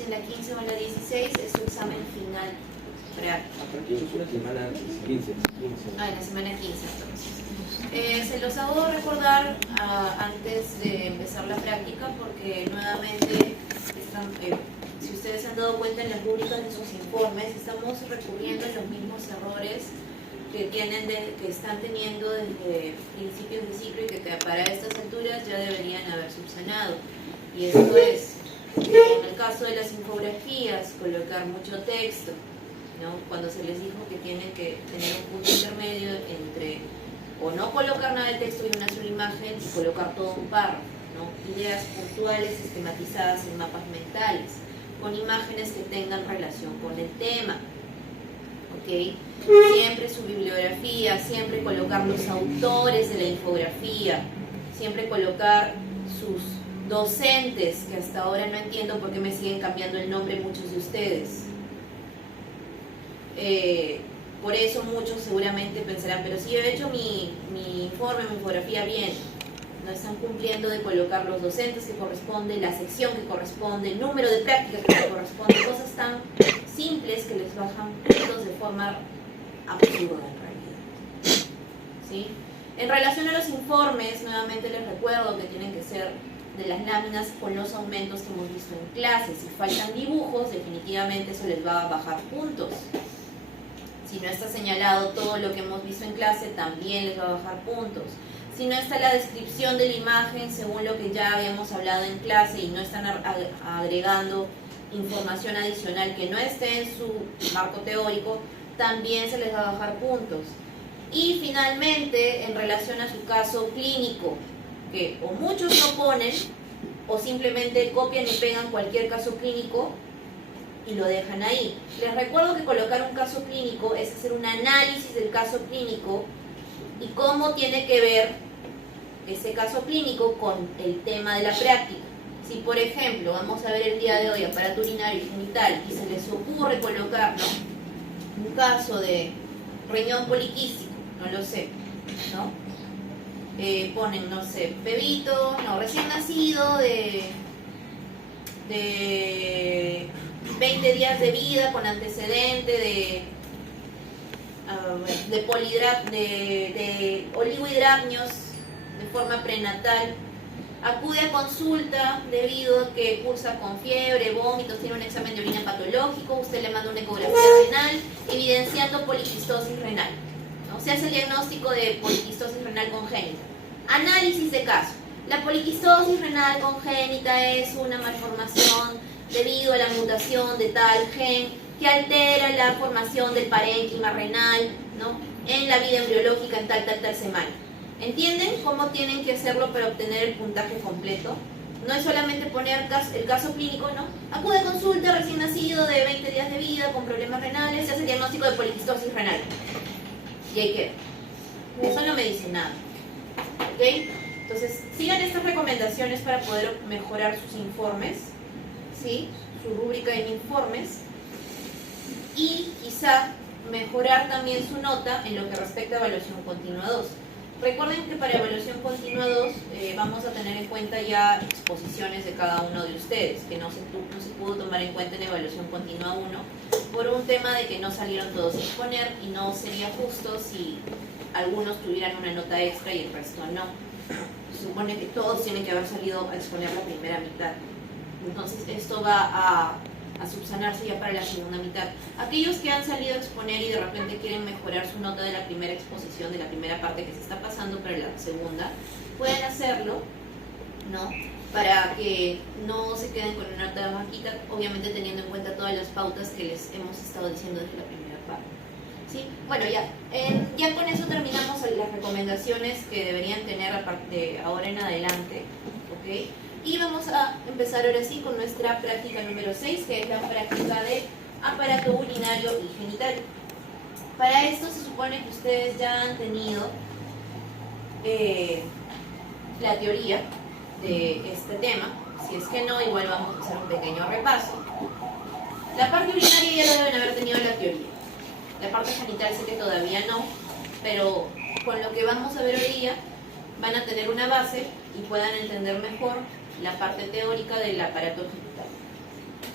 si en la 15 o en la 16, es su examen final práctico. Es una semana antes, 15. En la semana 15 entonces. Se los hago recordar antes de empezar la práctica porque nuevamente si ustedes se han dado cuenta en las rúbricas de sus informes, estamos recurriendo a los mismos errores que están teniendo desde principios de ciclo y que para estas alturas ya deberían haber subsanado. Y esto es, en el caso de las infografías, colocar mucho texto, ¿no? Cuando se les dijo que tienen que tener un punto intermedio entre o no colocar nada de texto y una sola imagen y colocar todo un párrafo, ¿no? Ideas puntuales sistematizadas en mapas mentales, con imágenes que tengan relación con el tema. ¿Okay? Siempre su bibliografía, siempre colocar los autores de la infografía, siempre colocar sus docentes, que hasta ahora no entiendo por qué me siguen cambiando el nombre muchos de ustedes. Por eso muchos seguramente pensarán, pero si he hecho mi informe, mi infografía bien, no están cumpliendo de colocar los docentes que corresponden, la sección que corresponde, el número de prácticas que corresponde, cosas tan simples que les bajan puntos de forma absurda en realidad. ¿Sí? En relación a los informes, nuevamente les recuerdo que tienen que ser de las láminas con los aumentos que hemos visto en clase. Si faltan dibujos, definitivamente eso les va a bajar puntos. Si no está señalado todo lo que hemos visto en clase, también les va a bajar puntos. Si no está la descripción de la imagen según lo que ya habíamos hablado en clase y no están agregando información adicional que no esté en su marco teórico, también se les va a bajar puntos. Y finalmente, en relación a su caso clínico, que o muchos no ponen o simplemente copian y pegan cualquier caso clínico y lo dejan ahí. Les recuerdo que colocar un caso clínico es hacer un análisis del caso clínico y cómo tiene que ver ese caso clínico con el tema de la práctica. Si por ejemplo, vamos a ver el día de hoy aparato urinario y genital y se les ocurre colocar, ¿no?, un caso de riñón poliquístico, no lo sé, ¿no? Ponen, no sé, bebito, no, recién nacido de 20 días de vida con antecedente de oligohidrapnios de forma prenatal, acude a consulta debido a que cursa con fiebre, vómitos, tiene un examen de orina patológico, usted le manda una ecografía renal evidenciando poliquistosis renal, ¿no? Se hace el diagnóstico de poliquistosis renal congénita. Análisis de caso. La poliquistosis renal congénita es una malformación debido a la mutación de tal gen que altera la formación del parénquima renal, ¿no?, en la vida embriológica en tal semana. ¿Entienden cómo tienen que hacerlo para obtener el puntaje completo? No es solamente poner el caso clínico, ¿no? Acude a consulta, recién nacido, de 20 días de vida, con problemas renales, se hace el diagnóstico de poliquistosis renal. Y ahí queda. Eso no me dice nada. ¿Ok? Entonces, sigan estas recomendaciones para poder mejorar sus informes, ¿sí?, su rúbrica en informes, y quizá mejorar también su nota en lo que respecta a evaluación continua 2. Recuerden que para evaluación continua 2 vamos a tener en cuenta ya exposiciones de cada uno de ustedes, que no se pudo tomar en cuenta en evaluación continua 1 por un tema de que no salieron todos a exponer y no sería justo si algunos tuvieran una nota extra y el resto no. Se supone que todos tienen que haber salido a exponer la primera mitad. Entonces esto va a subsanarse ya para la segunda mitad. Aquellos que han salido a exponer y de repente quieren mejorar su nota de la primera exposición, de la primera parte que se está pasando para la segunda, pueden hacerlo, ¿no?, para que no se queden con una nota bajita, obviamente teniendo en cuenta todas las pautas que les hemos estado diciendo desde la primera parte. ¿Sí? Bueno, ya con eso terminamos las recomendaciones que deberían tener a partir de ahora en adelante, ¿ok? Y vamos a empezar ahora sí con nuestra práctica número 6, que es la práctica de aparato urinario y genital. Para esto se supone que ustedes ya han tenido la teoría de este tema. Si es que no, igual vamos a hacer un pequeño repaso. La parte urinaria ya lo deben haber tenido la teoría. La parte genital sé que todavía no, pero con lo que vamos a ver hoy día van a tener una base y puedan entender mejor la parte teórica del aparato genital.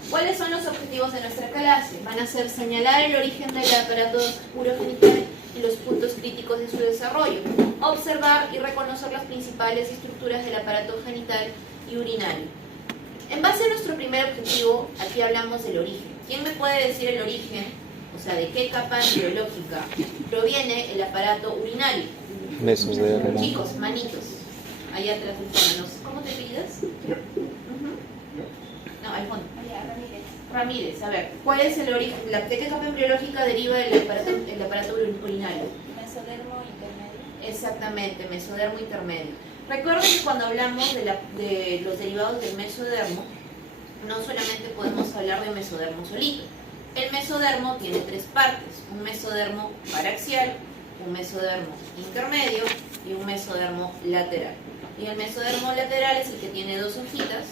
¿Cuáles son los objetivos de nuestra clase? Van a ser señalar el origen del aparato urogenital y los puntos críticos de su desarrollo, observar y reconocer las principales estructuras del aparato genital y urinario. En base a nuestro primer objetivo, aquí hablamos del origen. ¿Quién me puede decir el origen? O sea, ¿de qué capa embriológica proviene el aparato urinario? Mesodermo. Chicos, manitos. Allá atrás de manos. ¿Cómo te pidas? No, al fondo. Ramírez, a ver, ¿cuál es el origen? ¿De qué capa embriológica deriva el aparato urinario? Mesodermo intermedio. Exactamente, mesodermo intermedio. Recuerden que cuando hablamos de los derivados del mesodermo, no solamente podemos hablar de mesodermo solito. El mesodermo tiene tres partes: un mesodermo paraxial, un mesodermo intermedio y un mesodermo lateral. Y el mesodermo lateral es el que tiene dos hojitas,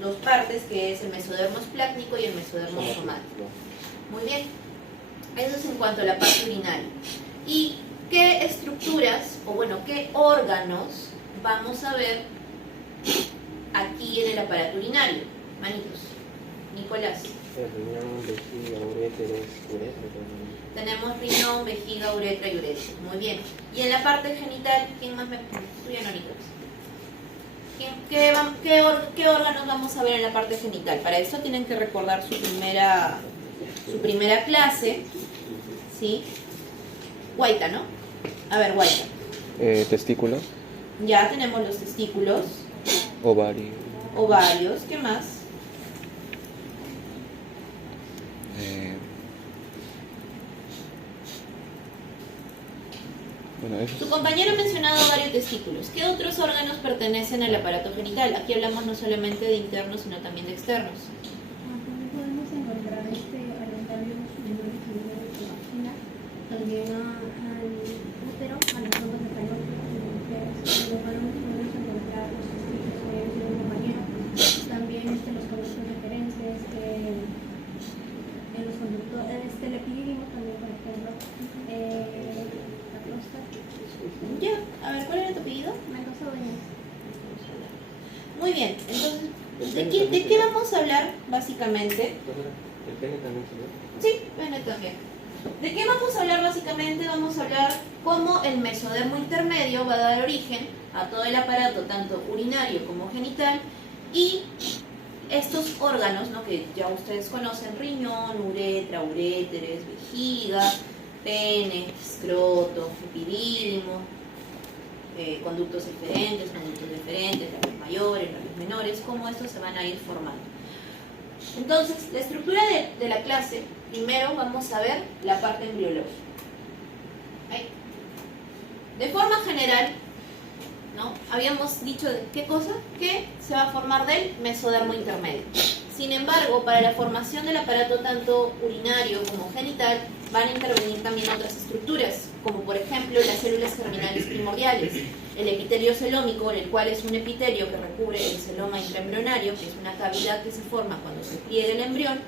dos partes, que es el mesodermo esplácnico y el mesodermo somático. Muy bien, eso es en cuanto a la parte urinaria. ¿Y qué estructuras, o bueno, qué órganos vamos a ver aquí en el aparato urinario? Manitos. Nicolás. Riñón, vejiga, uréteres, uretra. Tenemos riñón, vejiga, uretra y uretra. Muy bien. Y en la parte genital, ¿quién más me... Tú ya no, Nicolás. ¿Qué órganos vamos a ver en la parte genital? Para eso tienen que recordar su primera clase, ¿sí? Guaita, ¿no? A ver, Guaita. Testículo, Ya tenemos los testículos, ovario, ovarios, ¿qué más? bueno, eso Tu compañero ha mencionado ovarios y testículos. ¿Qué otros órganos pertenecen al aparato genital? Aquí hablamos no solamente de internos, sino también de externos. Podemos encontrar alimentarios menores y menores de la vagina, también al útero, a las bombas de falopio, en las mujeres. En los varones podemos encontrar los testículos de un compañero, también los conductos referencias, los conductores, el epidídimo también, por ejemplo, la próstata. Ya, a ver, ¿cuál era tu apellido? Mendoza Dueñas. Muy bien, entonces, ¿de qué vamos a hablar básicamente? El pene también se ve. Sí, bueno, también. ¿De qué vamos a hablar básicamente? Vamos a hablar cómo el mesodermo intermedio va a dar origen a todo el aparato, tanto urinario como genital, y estos órganos, ¿no?, que ya ustedes conocen: riñón, uretra, uréteres, vejiga, pene, escroto, epidídimo, conductos eferentes, labios mayores, labios menores, cómo estos se van a ir formando. Entonces, la estructura de la clase, primero vamos a ver la parte embriológica. Ahí. De forma general, ¿no?, habíamos dicho qué cosa, que se va a formar del mesodermo intermedio. Sin embargo, para la formación del aparato tanto urinario como genital van a intervenir también otras estructuras, como por ejemplo las células germinales primordiales, el epitelio celómico, el cual es un epitelio que recubre el celoma intraembrionario, que es una cavidad que se forma cuando se pliega el embrión,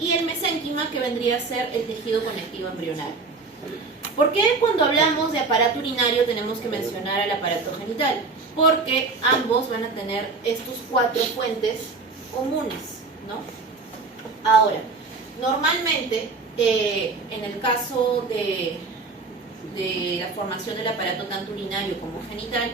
y el mesénquima, que vendría a ser el tejido conectivo embrionario. ¿Por qué cuando hablamos de aparato urinario tenemos que mencionar al aparato genital? Porque ambos van a tener estos cuatro fuentes comunes, ¿no? Ahora, normalmente, en el caso de la formación del aparato tanto urinario como genital,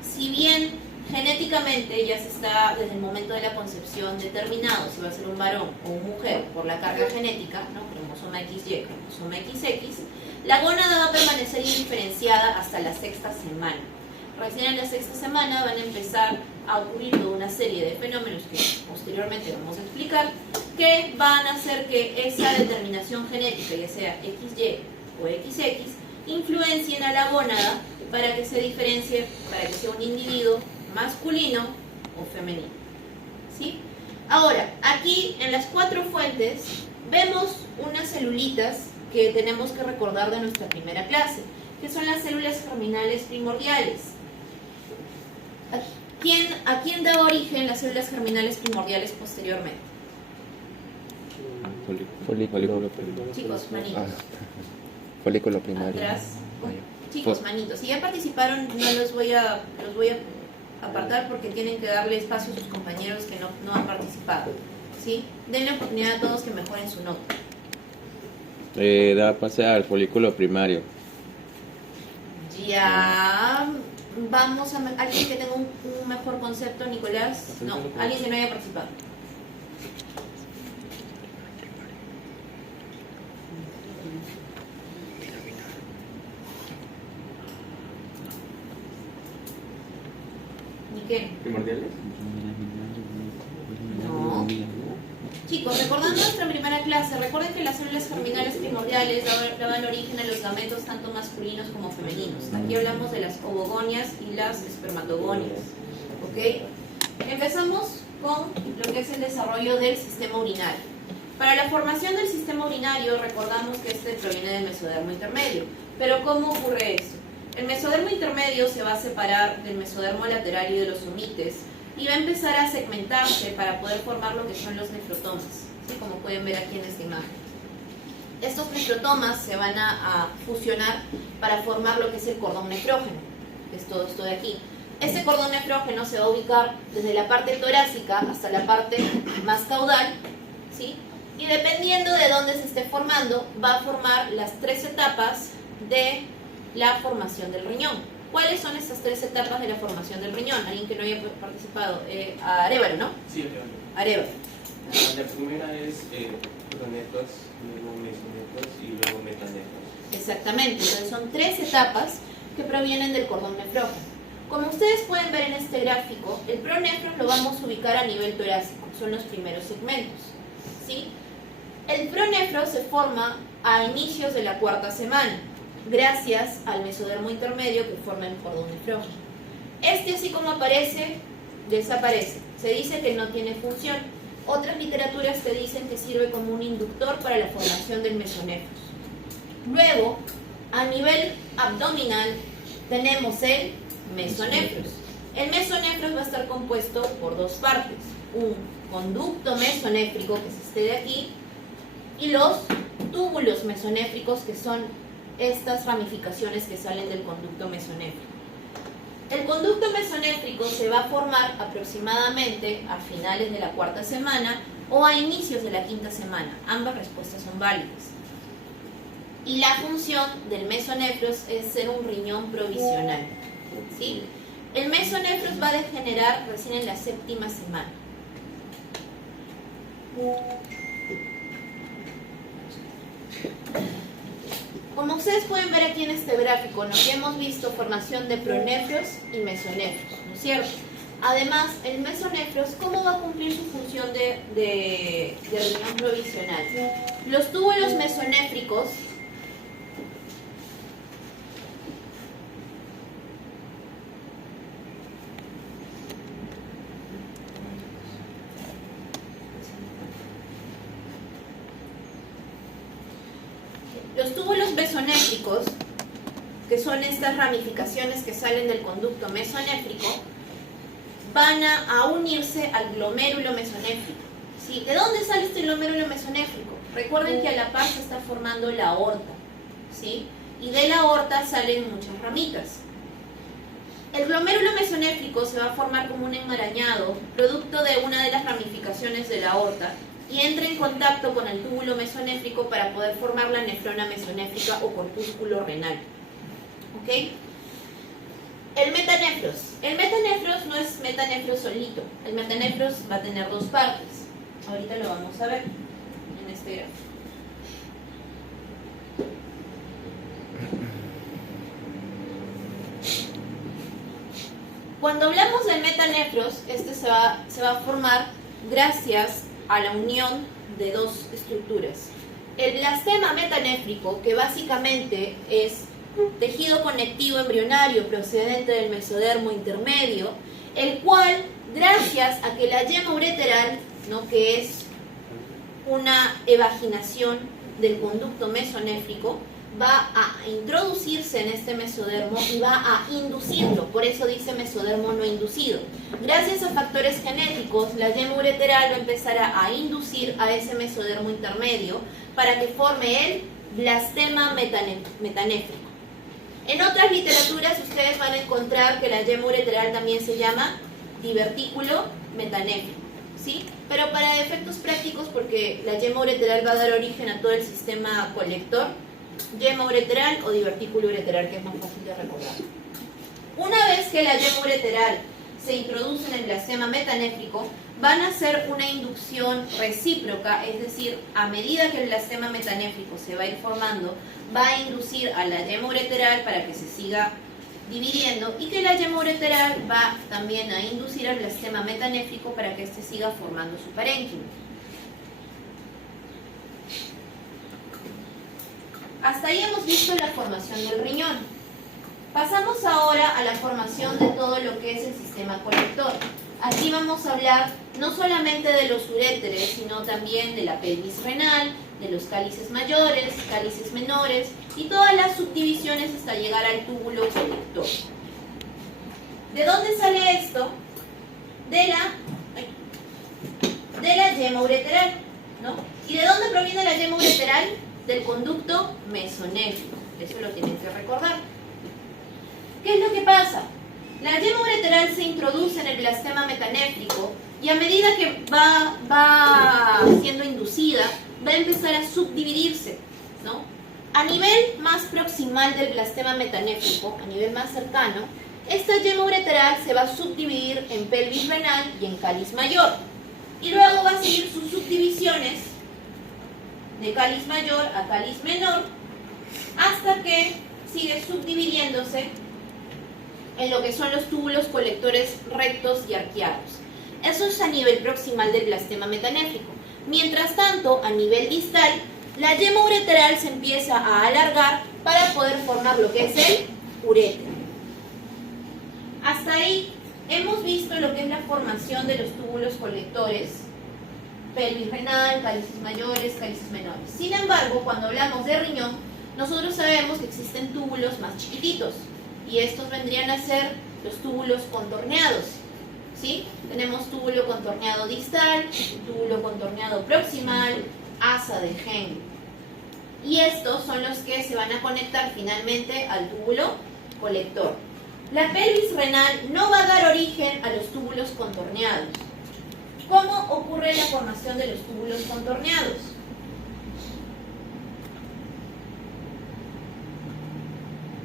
si bien genéticamente ya se está desde el momento de la concepción determinado si va a ser un varón o una mujer por la carga genética, ¿no?, cromosoma XY, cromosoma XX, la gónada va a permanecer indiferenciada hasta la sexta semana. Recién en la sexta semana van a empezar a ocurrir toda una serie de fenómenos que posteriormente vamos a explicar, que van a hacer que esa determinación genética, ya sea XY o XX, influencien a la gónada para que se diferencie, para que sea un individuo masculino o femenino. ¿Sí? Ahora, aquí en las cuatro fuentes vemos unas celulitas que tenemos que recordar de nuestra primera clase, que son las células germinales primordiales. ¿A quién da origen las células germinales primordiales posteriormente? folículo, Chicos, manitos. folículo primario. Atrás. Ah, ya. Chicos, manitos. Si ya participaron, no los voy a apartar porque tienen que darle espacio a sus compañeros que no han participado. ¿sí? Denle oportunidad a todos que mejoren su nota. Da pase al folículo primario. Ya, vamos a... ¿Alguien que tenga un mejor concepto, Nicolás? No, alguien que no haya participado. ¿Ni qué? ¿Primordiales? No. Chicos, recordando nuestra primera clase, recuerden que las células germinales primordiales daban origen a los gametos tanto masculinos como femeninos. Aquí hablamos de las ovogonias y las espermatogonias. ¿Ok? Empezamos con lo que es el desarrollo del sistema urinario. Para la formación del sistema urinario, recordamos que este proviene del mesodermo intermedio. Pero ¿cómo ocurre eso? El mesodermo intermedio se va a separar del mesodermo lateral y de los somites y va a empezar a segmentarse para poder formar lo que son los nefrotomas, ¿sí? Como pueden ver aquí en esta imagen. Estos nefrotomas se van a fusionar para formar lo que es el cordón nefrógeno, que es todo esto de aquí. Este cordón nefrógeno se va a ubicar desde la parte torácica hasta la parte más caudal, ¿sí? Y dependiendo de dónde se esté formando, va a formar las 3 etapas de la formación del riñón. ¿Cuáles son estas 3 etapas de la formación del riñón? Alguien que no haya participado. Arévalo, ¿no? Sí, Arévalo. Arévalo. La primera es pronetos, luego mesonetos y luego metanetos. Exactamente. Entonces son 3 etapas que provienen del cordón nefrógeno. Como ustedes pueden ver en este gráfico, el pronefro lo vamos a ubicar a nivel torácico. Son los primeros segmentos, ¿sí? El pronefro se forma a inicios de la 4ª semana, gracias al mesodermo intermedio que forma el cordón nefrógeno. Este, así como aparece, desaparece. Se dice que no tiene función. Otras literaturas te dicen que sirve como un inductor para la formación del mesonefros. Luego, a nivel abdominal, tenemos el mesonefros. El mesonefros va a estar compuesto por 2 partes. Un conducto mesonéfrico, que es este de aquí, y los túbulos mesonéfricos, que son estas ramificaciones que salen del conducto mesonéfrico. El conducto mesonéfrico se va a formar aproximadamente a finales de la 4ª semana o a inicios de la 5ª semana. Ambas respuestas son válidas. Y la función del mesonefros es ser un riñón provisional, ¿sí? El mesonefros va a degenerar recién en la 7ª semana. Como ustedes pueden ver aquí en este gráfico, ¿no? Ya hemos visto formación de pronefros y mesonefros, ¿no es cierto? Además, el mesonefros, ¿cómo va a cumplir su función de riñón provisional? Los túbulos mesonéfricos mesonéfricos, que son estas ramificaciones que salen del conducto mesonéfrico, van a unirse al glomérulo mesonéfrico. ¿Sí? ¿De dónde sale este glomérulo mesonéfrico? Recuerden que a la par se está formando la aorta, ¿sí? Y de la aorta salen muchas ramitas. El glomérulo mesonéfrico se va a formar como un enmarañado, producto de una de las ramificaciones de la aorta, y entra en contacto con el túbulo mesonéfrico para poder formar la nefrona mesonéfrica o corpúsculo renal. ¿Ok? El metanefros. El metanefros no es metanefros solito. El metanefros va a tener 2 partes. Ahorita lo vamos a ver en este gráfico. Cuando hablamos del metanefros, este se va a formar gracias a la unión de 2 estructuras. El blastema metanéfrico, que básicamente es tejido conectivo embrionario procedente del mesodermo intermedio, el cual, gracias a que la yema ureteral, ¿no?, que es una evaginación del conducto mesonéfrico, va a introducirse en este mesodermo y va a inducirlo, por eso dice mesodermo no inducido. Gracias a factores genéticos, la yema ureteral va a empezar a inducir a ese mesodermo intermedio para que forme el blastema metanéfrico. En otras literaturas ustedes van a encontrar que la yema ureteral también se llama divertículo metanéfrico, ¿sí? Pero para efectos prácticos, porque la yema ureteral va a dar origen a todo el sistema colector, yema ureteral o divertículo ureteral, que es más fácil de recordar. Una vez que la yema ureteral se introduce en el blastema metanéfrico, van a hacer una inducción recíproca, es decir, a medida que el blastema metanéfrico se va a ir formando, va a inducir a la yema ureteral para que se siga dividiendo, y que la yema ureteral va también a inducir al blastema metanéfrico para que éste siga formando su parénquima. Hasta ahí hemos visto la formación del riñón. Pasamos ahora a la formación de todo lo que es el sistema colector. Aquí vamos a hablar no solamente de los uréteres, sino también de la pelvis renal, de los cálices mayores, cálices menores y todas las subdivisiones hasta llegar al túbulo colector. ¿De dónde sale esto? De la yema ureteral, ¿no? ¿Y de dónde proviene la yema ureteral? Del conducto mesonéfrico. Eso lo tienen que recordar. ¿Qué es lo que pasa? La yema ureteral se introduce en el blastema metanéfrico y a medida que va siendo inducida, va a empezar a subdividirse, ¿no? A nivel más proximal del blastema metanéfrico, a nivel más cercano, esta yema ureteral se va a subdividir en pelvis renal y en cáliz mayor. Y luego va a seguir sus subdivisiones de cáliz mayor a cáliz menor, hasta que sigue subdividiéndose en lo que son los túbulos colectores rectos y arqueados. Eso es a nivel proximal del blastema metanéfrico. Mientras tanto, a nivel distal, la yema ureteral se empieza a alargar para poder formar lo que es el uréter. Hasta ahí hemos visto lo que es la formación de los túbulos colectores, pelvis renal, cálices mayores, cálices menores. Sin embargo, cuando hablamos de riñón, nosotros sabemos que existen túbulos más chiquititos, y estos vendrían a ser los túbulos contorneados, ¿sí? Tenemos túbulo contorneado distal, túbulo contorneado proximal, asa de Henle. Y estos son los que se van a conectar finalmente al túbulo colector. La pelvis renal no va a dar origen a los túbulos contorneados. ¿Cómo ocurre la formación de los túbulos contorneados?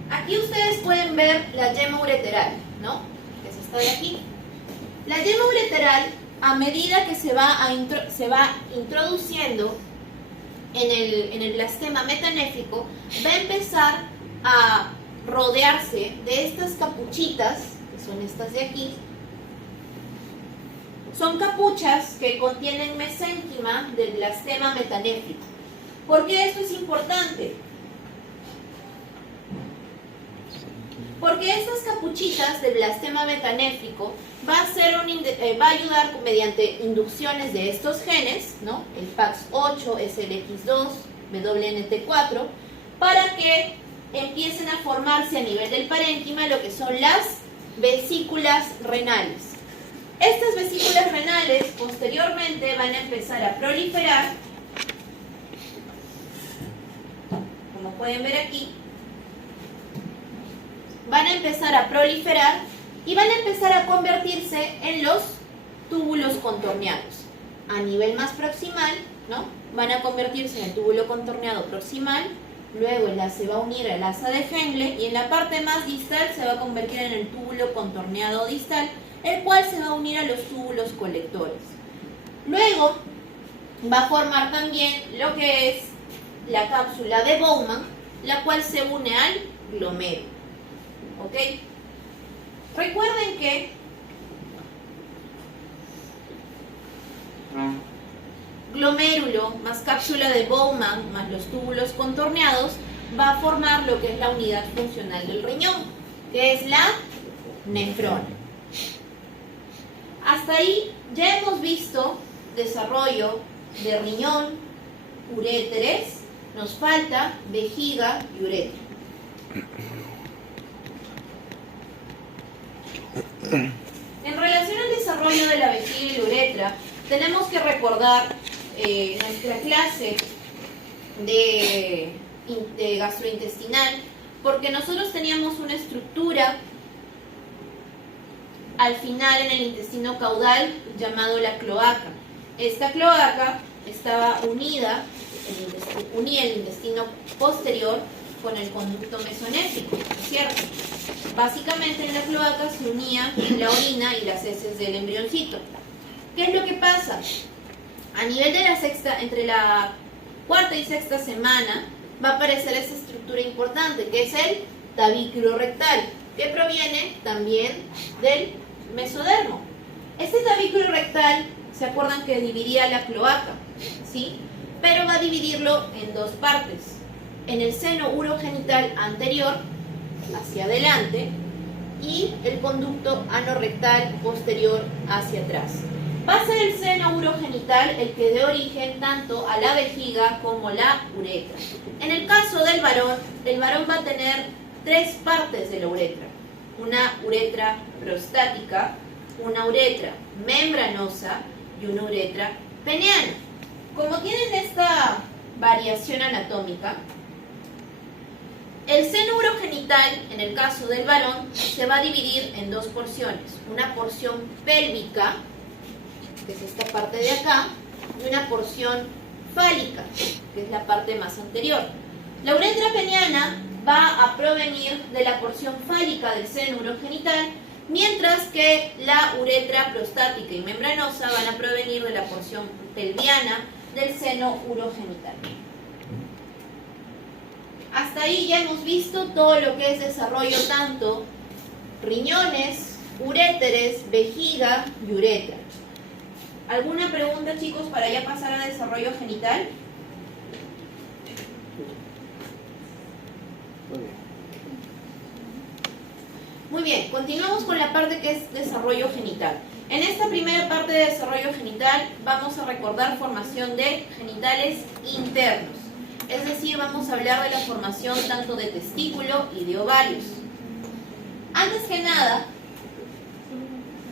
Aquí ustedes pueden ver la yema ureteral, ¿no? Que es esta de aquí. La yema ureteral, a medida que se va introduciendo en el blastema metanéfrico, va a empezar a rodearse de estas capuchitas, que son estas de aquí. Son capuchas que contienen mesénquima del blastema metanéfrico. ¿Por qué esto es importante? Porque estas capuchitas del blastema metanéfrico va a ayudar mediante inducciones de estos genes, ¿no? El PAX8, SLX2, WNT4, para que empiecen a formarse a nivel del parénquima lo que son las vesículas renales. Estas vesículas renales posteriormente van a empezar a proliferar, como pueden ver aquí, van a empezar a proliferar y van a empezar a convertirse en los túbulos contorneados. A nivel más proximal, ¿no? Van a convertirse en el túbulo contorneado proximal, luego se va a unir al asa de Henle y en la parte más distal se va a convertir en el túbulo contorneado distal, el cual se va a unir a los túbulos colectores. Luego va a formar también lo que es la cápsula de Bowman, la cual se une al glomérulo. ¿Ok? Recuerden que glomérulo más cápsula de Bowman más los túbulos contorneados va a formar lo que es la unidad funcional del riñón, que es la nefrona. Hasta ahí ya hemos visto desarrollo de riñón, uréteres, nos falta vejiga y uretra. En relación al desarrollo de la vejiga y la uretra, tenemos que recordar nuestra clase de gastrointestinal, porque nosotros teníamos una estructura al final en el intestino caudal llamado la cloaca. Esta cloaca estaba unida el intestino posterior con el conducto mesonéfrico, ¿cierto? Básicamente en la cloaca se unía la orina y las heces del embrioncito. ¿Qué es lo que pasa? A nivel de la sexta, entre la cuarta y sexta semana, va a aparecer esa estructura importante, que es el tabículo rectal, que proviene también del mesodermo. Este tabículo rectal, ¿se acuerdan que dividía la cloaca? ¿Sí? Pero va a dividirlo en dos partes. En el seno urogenital anterior, hacia adelante, y el conducto anorrectal posterior hacia atrás. Va a ser el seno urogenital el que dé origen tanto a la vejiga como la uretra. En el caso del varón, el varón va a tener tres partes de la uretra. Una uretra prostática, una uretra membranosa y una uretra peneana. Como tienen esta variación anatómica, el seno urogenital, en el caso del varón, se va a dividir en dos porciones. Una porción pélvica, que es esta parte de acá, y una porción fálica, que es la parte más anterior. La uretra peneana va a provenir de la porción fálica del seno urogenital, mientras que la uretra prostática y membranosa van a provenir de la porción pelviana del seno urogenital. Hasta ahí ya hemos visto todo lo que es desarrollo tanto riñones, uréteres, vejiga y uretra. ¿Alguna pregunta, chicos, para ya pasar a desarrollo genital? Muy bien, continuamos con la parte que es desarrollo genital. En esta primera parte de desarrollo genital vamos a recordar formación de genitales internos. Es decir, vamos a hablar de la formación tanto de testículo y de ovarios. Antes que nada,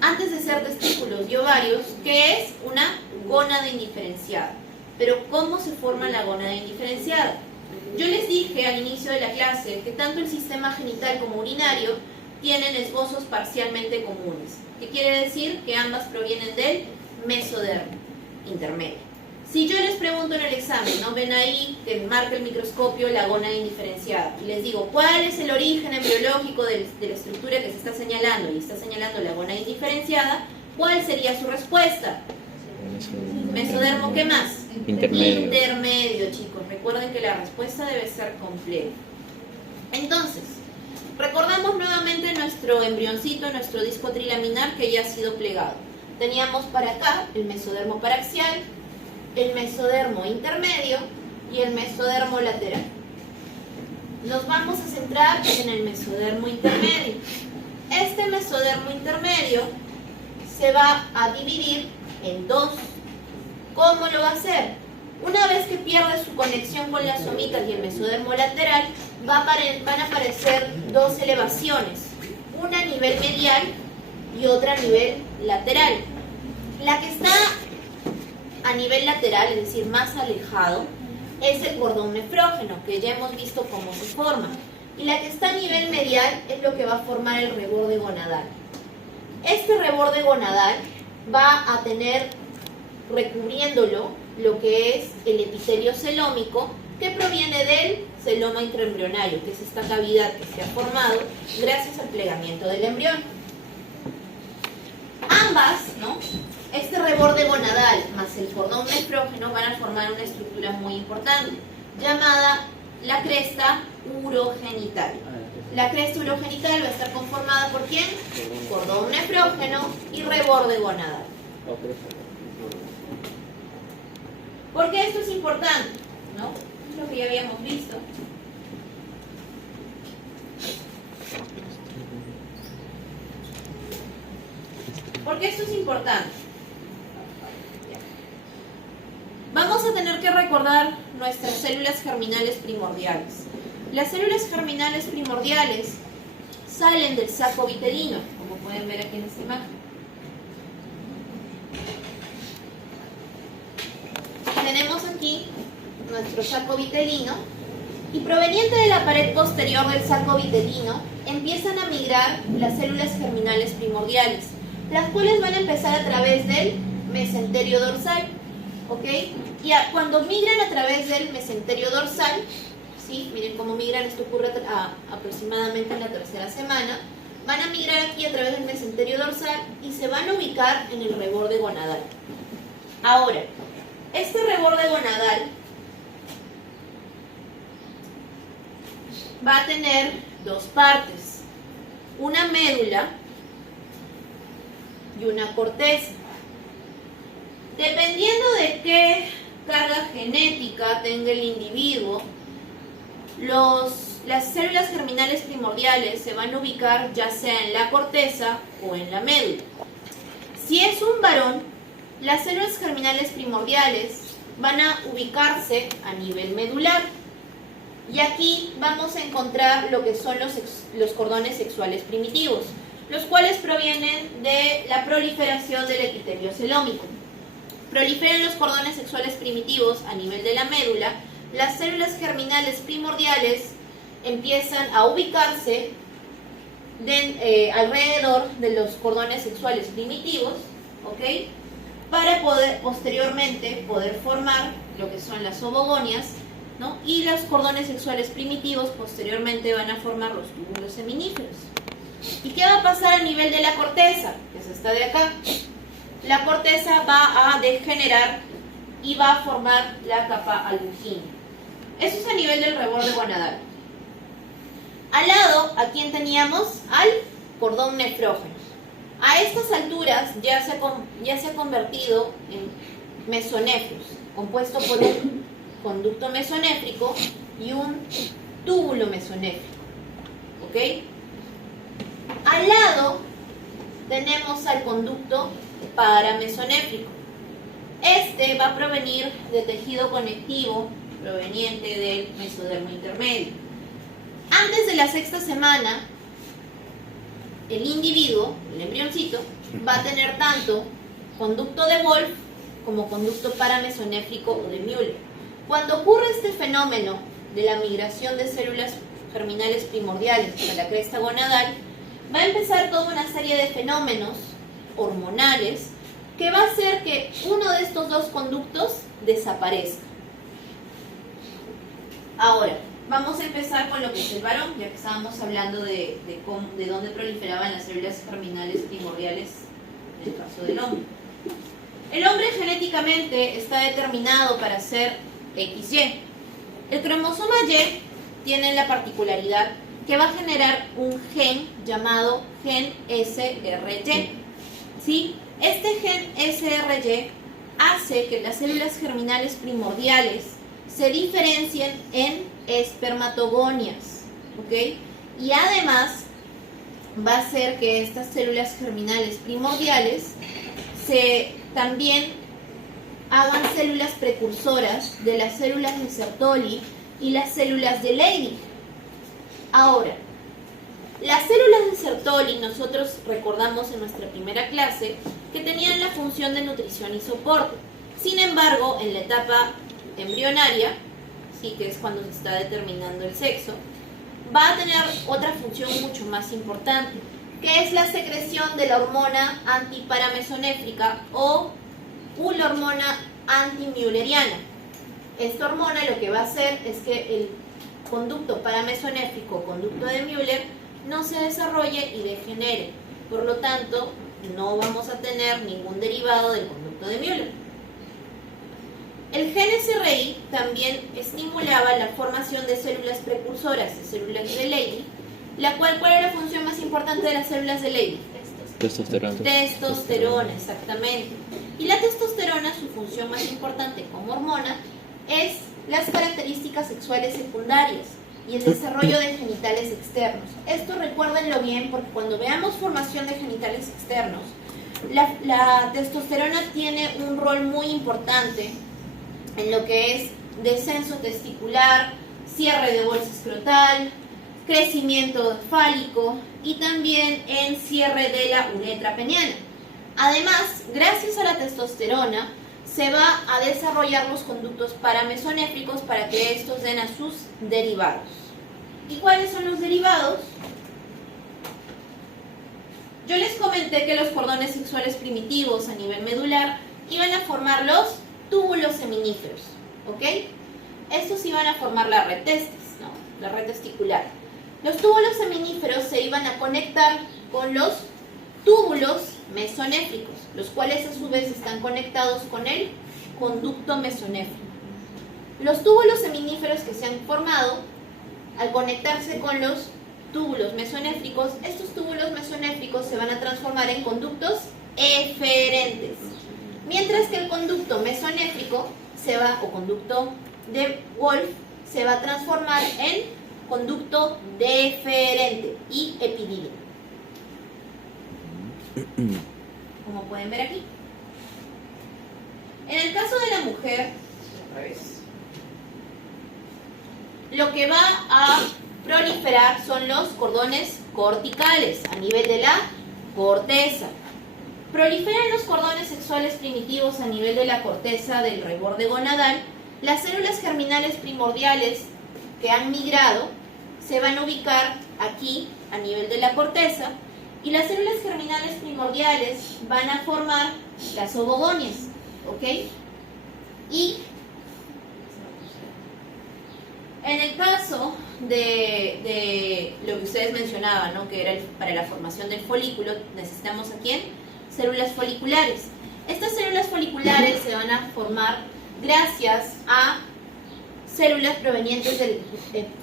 antes de ser testículos y ovarios, ¿qué es? Una gónada indiferenciada. Pero ¿cómo se forma la gónada indiferenciada? Yo les dije al inicio de la clase que tanto el sistema genital como urinario tienen esbozos parcialmente comunes. ¿Qué quiere decir? Que ambas provienen del mesodermo intermedio. Si yo les pregunto en el examen, ¿no? Ven ahí que marca el microscopio la gónada indiferenciada y les digo, ¿cuál es el origen embriológico de la estructura que se está señalando? Y está señalando la gónada indiferenciada, ¿cuál sería su respuesta? Mesodermo, ¿qué más? Intermedio. Intermedio, chicos. Recuerden que la respuesta debe ser completa. Entonces, recordamos nuevamente nuestro embrioncito, nuestro disco trilaminar que ya ha sido plegado. Teníamos para acá el mesodermo paraxial, el mesodermo intermedio y el mesodermo lateral. Nos vamos a centrar en el mesodermo intermedio. Este mesodermo intermedio se va a dividir en dos. ¿Cómo lo va a hacer? Una vez que pierde su conexión con las somitas y el mesodermo lateral, van a aparecer dos elevaciones, una a nivel medial y otra a nivel lateral. La que está a nivel lateral, es decir, más alejado, es el cordón nefrógeno, que ya hemos visto cómo se forma. Y la que está a nivel medial es lo que va a formar el reborde gonadal. Este reborde gonadal va a tener recubriéndolo lo que es el epitelio celómico, que proviene del celoma intraembrionario, que es esta cavidad que se ha formado gracias al plegamiento del embrión. Ambas, ¿no? Este reborde gonadal más el cordón nefrógeno van a formar una estructura muy importante, llamada la cresta urogenital. La cresta urogenital va a estar conformada por ¿quién? Cordón nefrógeno y reborde gonadal. ¿Por qué esto es importante? ¿No? Es lo que ya habíamos visto. ¿Por qué esto es importante? Vamos a tener que recordar nuestras células germinales primordiales. Las células germinales primordiales salen del saco vitelino, como pueden ver aquí en esta imagen. Tenemos aquí nuestro saco vitelino y proveniente de la pared posterior del saco vitelino empiezan a migrar las células germinales primordiales. las cuales van a empezar a través del mesenterio dorsal, ¿ok? Y cuando migran a través del mesenterio dorsal, ¿sí? Miren cómo migran, esto ocurre aproximadamente en la tercera semana, van a migrar aquí a través del mesenterio dorsal y se van a ubicar en el reborde gonadal. Ahora, este reborde gonadal va a tener dos partes, una médula y una corteza. Dependiendo de qué carga genética tenga el individuo, las células germinales primordiales se van a ubicar ya sea en la corteza o en la médula. Si es un varón, las células germinales primordiales van a ubicarse a nivel medular. Y aquí vamos a encontrar lo que son los cordones sexuales primitivos, los cuales provienen de la proliferación del epitelio celómico. Proliferan los cordones sexuales primitivos a nivel de la médula, las células germinales primordiales empiezan a ubicarse alrededor de los cordones sexuales primitivos, ¿ok? Para posteriormente poder formar lo que son las ovogonias, ¿no? Y los cordones sexuales primitivos posteriormente van a formar los túbulos seminíferos. ¿Y qué va a pasar a nivel de la corteza? Que es esta de acá. La corteza va a degenerar y va a formar la capa albuginea. Eso es a nivel del reborde gonadal. Al lado, ¿a quién teníamos? Al cordón nefrógeno. A estas alturas ya se ha convertido en mesonéfros, compuesto por un conducto mesonéfrico y un túbulo mesonéfrico. ¿Ok? Al lado tenemos al conducto paramesonéfrico. Este va a provenir de tejido conectivo proveniente del mesodermo intermedio. Antes de la sexta semana, el individuo, el embrioncito, va a tener tanto conducto de Wolff como conducto paramesonéfrico o de Müller. Cuando ocurre este fenómeno de la migración de células germinales primordiales a la cresta gonadal, va a empezar toda una serie de fenómenos hormonales que va a hacer que uno de estos dos conductos desaparezca. Ahora, vamos a empezar con lo que es el varón, ya que estábamos hablando de dónde proliferaban las células germinales primordiales en el caso del hombre. El hombre genéticamente está determinado para ser XY. El cromosoma Y tiene la particularidad que va a generar un gen llamado gen SRY. ¿Sí? Este gen SRY hace que las células germinales primordiales se diferencien en espermatogonias, ¿ok? Y además va a hacer que estas células germinales primordiales también hagan células precursoras de las células de Sertoli y las células de Leydig. Ahora, las células de Sertoli nosotros recordamos en nuestra primera clase que tenían la función de nutrición y soporte. Sin embargo, en la etapa embrionaria, sí, que es cuando se está determinando el sexo, va a tener otra función mucho más importante, que es la secreción de la hormona antiparamesonéfrica o una hormona antimülleriana. Esta hormona lo que va a hacer es que el conducto paramesonéfrico o conducto de Müller no se desarrolle y degenere. Por lo tanto, no vamos a tener ningún derivado del conducto de Müller. El gen SRY también estimulaba la formación de células precursoras de células de Leydig, ¿cuál era la función más importante de las células de Leydig? Testosterona. Testosterona, exactamente. Y la testosterona, su función más importante como hormona, es las características sexuales secundarias y el desarrollo de genitales externos. Esto recuérdenlo bien porque cuando veamos formación de genitales externos, la testosterona tiene un rol muy importante en lo que es descenso testicular, cierre de bolsa escrotal, crecimiento fálico y también en cierre de la uretra peniana. Además, gracias a la testosterona, se va a desarrollar los conductos paramesonéfricos para que estos den a sus derivados. ¿Y cuáles son los derivados? Yo les comenté que los cordones sexuales primitivos a nivel medular iban a formar los túbulos seminíferos, ¿ok? Estos iban a formar la red testis, ¿no? La red testicular. Los túbulos seminíferos se iban a conectar con los túbulos mesonéfricos, los cuales a su vez están conectados con el conducto mesonéfrico. Los túbulos seminíferos que se han formado, al conectarse con los túbulos mesonéfricos, estos túbulos mesonéfricos se van a transformar en conductos eferentes, mientras que el conducto mesonéfrico o conducto de Wolf se va a transformar en conducto deferente y epidídimo, como pueden ver aquí. En el caso de la mujer, otra vez, lo que va a proliferar son los cordones corticales a nivel de la corteza. Proliferan los cordones sexuales primitivos a nivel de la corteza del reborde gonadal. Las células germinales primordiales que han migrado se van a ubicar aquí a nivel de la corteza, y las células germinales primordiales van a formar las ovogonias, ¿ok? Y en el caso de lo que ustedes mencionaban, ¿no? Que era para la formación del folículo, necesitamos ¿a quién? Células foliculares. Estas células foliculares se van a formar gracias a células provenientes del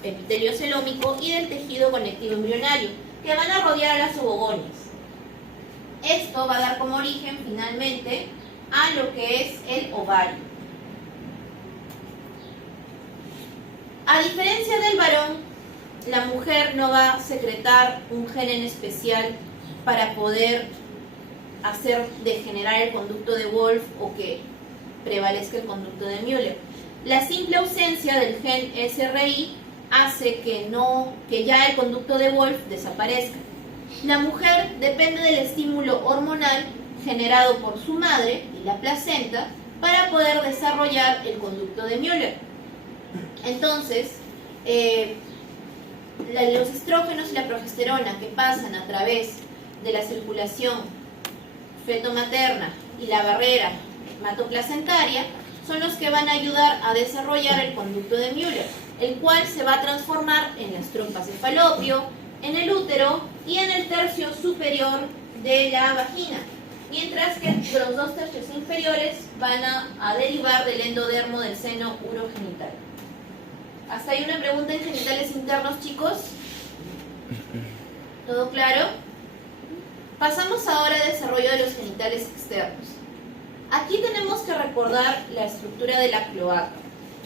epitelio celómico y del tejido conectivo embrionario, que van a rodear a las ovogonias. Esto va a dar como origen finalmente a lo que es el ovario. A diferencia del varón, la mujer no va a secretar un gen en especial para poder hacer degenerar el conducto de Wolf o que prevalezca el conducto de Müller. La simple ausencia del gen SRI hace que ya el conducto de Wolf desaparezca. La mujer depende del estímulo hormonal generado por su madre y la placenta para poder desarrollar el conducto de Müller. Entonces, los estrógenos y la progesterona que pasan a través de la circulación feto-materna y la barrera hematoplacentaria son los que van a ayudar a desarrollar el conducto de Müller, el cual se va a transformar en las trompas de falopio, en el útero y en el tercio superior de la vagina, mientras que los 2 tercios inferiores van a derivar del endodermo del seno urogenital. ¿Hasta ahí una pregunta en genitales internos, chicos? ¿Todo claro? Pasamos ahora al desarrollo de los genitales externos. Aquí tenemos que recordar la estructura de la cloaca.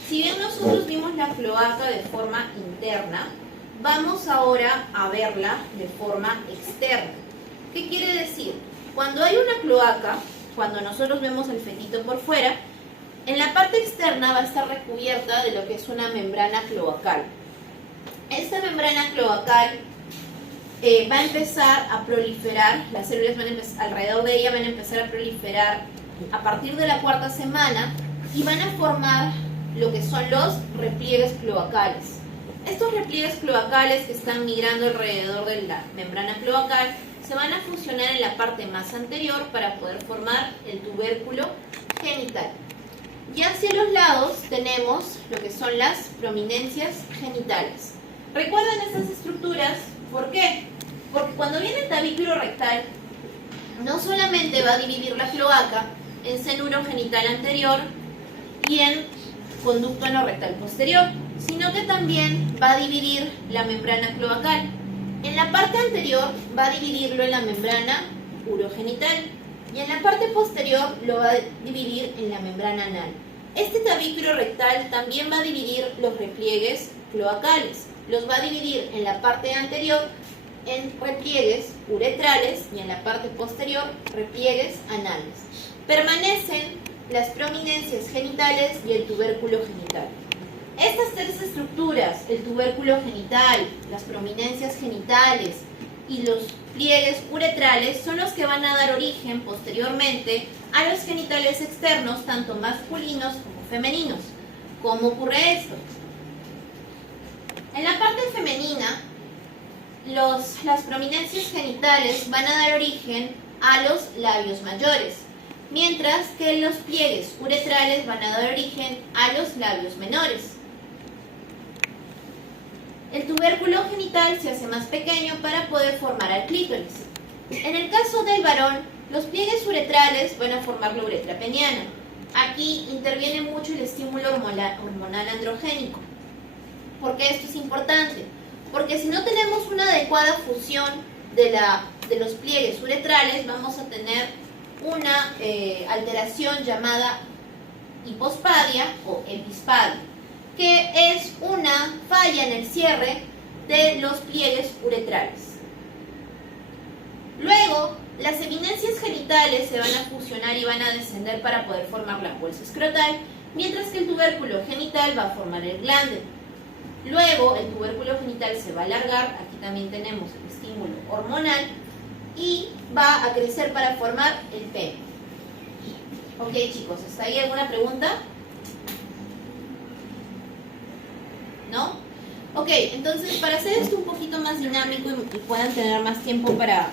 Si bien nosotros vimos la cloaca de forma interna, vamos ahora a verla de forma externa. ¿Qué quiere decir? Cuando hay una cloaca, cuando nosotros vemos el fetito por fuera, en la parte externa va a estar recubierta de lo que es una membrana cloacal. Esta membrana cloacal va a empezar a proliferar, las células alrededor de ella van a empezar a proliferar a partir de la 4ª semana y van a formar lo que son los repliegues cloacales. Estos repliegues cloacales que están migrando alrededor de la membrana cloacal se van a fusionar en la parte más anterior para poder formar el tubérculo genital. Y hacia los lados tenemos lo que son las prominencias genitales. ¿Recuerdan estas estructuras? ¿Por qué? Porque cuando viene el tabículo rectal, no solamente va a dividir la cloaca en seno urogenital anterior y en conducto anorrectal posterior, sino que también va a dividir la membrana cloacal. En la parte anterior va a dividirlo en la membrana urogenital y en la parte posterior lo va a dividir en la membrana anal. Este tabículo rectal también va a dividir los repliegues cloacales. Los va a dividir en la parte anterior en repliegues uretrales y en la parte posterior repliegues anales. Permanecen las prominencias genitales y el tubérculo genital. Estas 3 estructuras, el tubérculo genital, las prominencias genitales y los pliegues uretrales, son los que van a dar origen posteriormente a los genitales externos, tanto masculinos como femeninos. ¿Cómo ocurre esto? En la parte femenina, las prominencias genitales van a dar origen a los labios mayores, mientras que los pliegues uretrales van a dar origen a los labios menores. El tubérculo genital se hace más pequeño para poder formar al clítoris. En el caso del varón, los pliegues uretrales van a formar la uretra peniana. Aquí interviene mucho el estímulo hormonal androgénico. ¿Por qué esto es importante? Porque si no tenemos una adecuada fusión de los pliegues uretrales, vamos a tener una alteración llamada hipospadia o epispadia, que es una falla en el cierre de los pliegues uretrales. Luego, las eminencias genitales se van a fusionar y van a descender para poder formar la bolsa escrotal, mientras que el tubérculo genital va a formar el glande. Luego, el tubérculo genital se va a alargar, aquí también tenemos el estímulo hormonal, y va a crecer para formar el pene. Ok, chicos, ¿hasta ahí alguna pregunta? ¿No? Ok, entonces para hacer esto un poquito más dinámico y puedan tener más tiempo para